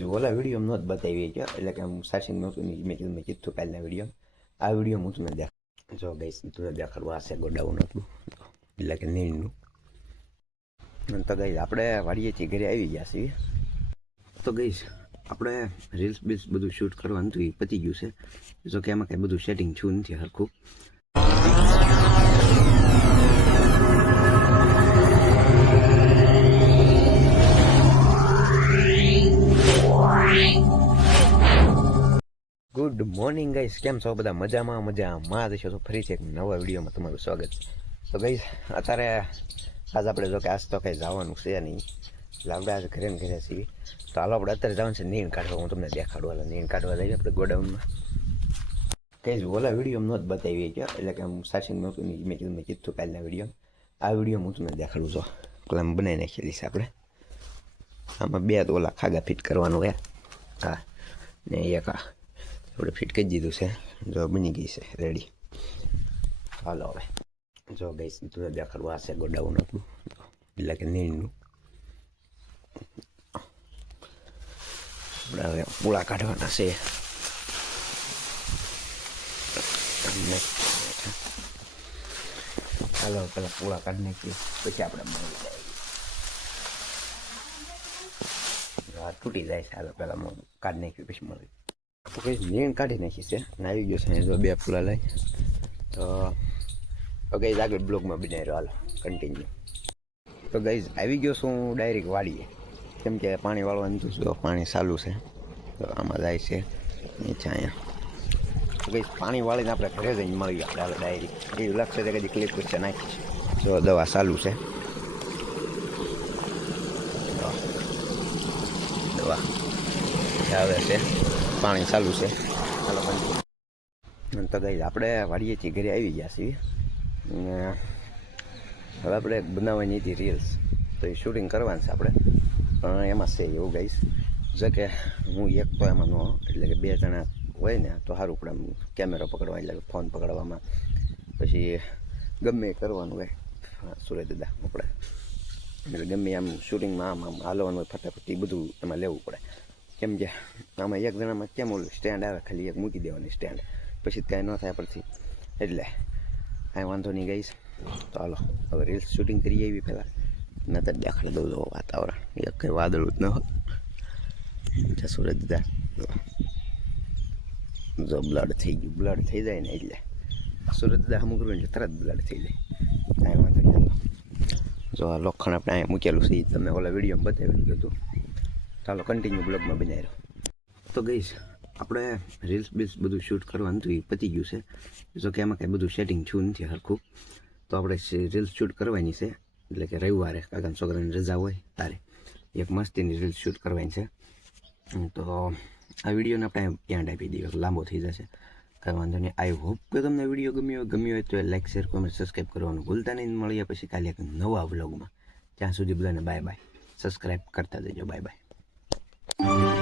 જ ઓલા વીડિયો નહોત બતાવી છે એટલે કે હું સાચી નહોતું નહીં મેં કીધું મેં કીધું કાલના વીડિયો. આ વીડિયો હું તમને દેખ જો ગઈશ તમને દેખાડવા હશે, ગોડાઉન હતું. એટલે કે નીણનું તો ગઈ આપણે વાડીએ છીએ, ઘરે આવી ગયા છીએ. તો ગઈશ આપણે રીલ્સ બીલ્સ બધું શૂટ કરવાનું હતું એ પતી ગયું છે. જો કે એમાં કંઈ બધું સેટિંગ છું નથી હરખું. ગુડ મોર્નિંગ ગાઈસ કેમ છો બધા? મજામાં મજામાં જ છો. તો ફરી છે એક નવા વિડીયોમાં તમારું સ્વાગત. તો ગાઈસ અત્યારે આજ આપણે જો કે આજ તો કંઈ જવાનું છે નહીં. એટલે આજે ઘરે ઘરે છીએ. તો હાલો, આપણે અત્યારે જવાનું છે નીણ કાઢવા. હું તમને દેખાડું. હાલો, નીણ કાઢવા જઈએ આપણે ગોડાઉનમાં. કંઈ ઓલા વીડિયો નહોત બતાવી કે એટલે કે હું સાચી નહોતું મેં કીધું મેં કીધું કાલના વીડિયો આ વીડિયો હું તમને દેખાડું છું આમ બનાવી નાખેલી છે આપણે. આમાં બે ઓલા ખાગા ફિટ કરવાનું હોય હા, ને એક આ. આપણે ફિટ કરી દીધું છે. જો બની ગઈ છે રેડી હાલો હવે. જો ગઈ તમને દેખાડવા હશે ગોડાઉન આપણું. એટલે કે નીણનું. આપણે હવે પૂળા કાઢવાના છે. ચાલો પેલા પૂળા કાઢી નાખીએ, પછી આપણે મળી જાય. તૂટી જાય છે. હાલો, પેલા હું કાઢી નાખ્યું પછી મળી કઈ નીણ કાઢી નાખી છે અને આવી ગયો છે જો બે ફૂલા લઈ તો તો ગઈ આગળ બ્લોગમાં બનાવી રહ્યો હાલો કન્ટિન્યુ તો ગઈ આવી ગયો છું હું ડાયરેક્ટ વાળીએ કેમ કે પાણી વાળવાનું તો જો પાણી ચાલુ છે તો આમાં જાય છે નીચે અહીંયા તો ગઈ પાણી વાળીને આપણે ઘરે જઈને મળીએ આપણે હાલો ડાયરેક્ટ એવું લાગશે છે કદી ક્લિપ છે નાખી જો દવા ચાલુ છે દવા આવે છે પાણી ચાલુ છે. ચાલો તો ગઈ આપણે વાળીએ છીએ ઘરે આવી ગયા છીએ. અને હવે આપણે બનાવવાની હતી રીલ્સ તો એ શૂટિંગ કરવાનું છે આપણે. પણ એમાં છે એવું ગઈશ જો કે હું એક તો એમાં ન એટલે કે બે જણા હોય ને તો સારું પડે આમ કેમેરો પકડવા એટલે કે ફોન પકડવામાં. પછી ગમે કરવાનું હોય. સુરત દાદા આપણે એટલે ગમે આમ શૂટિંગમાં આમ આમ હાલવાનું હોય ફટાફટ એ બધું એમાં લેવું પડે. કેમ કે આમાં એક જણામાં કેમ ઓલું સ્ટેન્ડ આવે, ખાલી એક મૂકી દેવાની સ્ટેન્ડ પછી કાંઈ ન થાય પરથી. એટલે કાંઈ વાંધો નહીં ગઈશ તો હાલો, હવે રીલ્સ શૂટિંગ કરી આવી પહેલાં. તો દેખાડી દઉં જો વાતાવરણ. એક કંઈ વાદળું જ ન હોય. જે સુરત દા જો બ્લડ થઈ ગયું. બ્લડ થઈ જાય ને એટલે. સુરત દા અમુક એટલે તરત બ્લડ થઈ જાય. કાંઈ વાંધો નહીં. જો આ લોખંડ આપણે અહીંયા મૂકેલું છે તમે ઓલા વિડીયોમાં બતાવેલું હતું. ચાલો કન્ટિન્યુ બ્લોગમાં બનાવી રહ્યો તો ગઈશ આપણે રીલ્સ બીલ્સ બધું શૂટ કરવાનું હતું એ પતી ગયું છે. જો કે એમાં કંઈ બધું સેટિંગ છું નથી હરખું. તો આપણે રીલ્સ શૂટ કરવાની છે. એટલે કે રવિવારે કાકા છોકરાની રજા હોય, તારે એક મસ્તીની રીલ્સ શૂટ કરવાની છે. તો આ વિડીયોને આપણે એન્ડ આપી દઈએ લાંબો થઈ જશે. કાંઈ વાંધો નહીં. આઈ હોપ કે તમને વીડિયો ગમ્યો હોય. ગમ્યો હોય તો લાઈક શેર કોમેન્ટ સબસ્ક્રાઈબ કરવાનું ભૂલતા નહીં. મળીએ પછી કાલે એક નવા વ્લોગમાં ત્યાં સુધી બધાને બાય બાય સબસ્ક્રાઈબ કરતા જજો. Bye bye Thank you.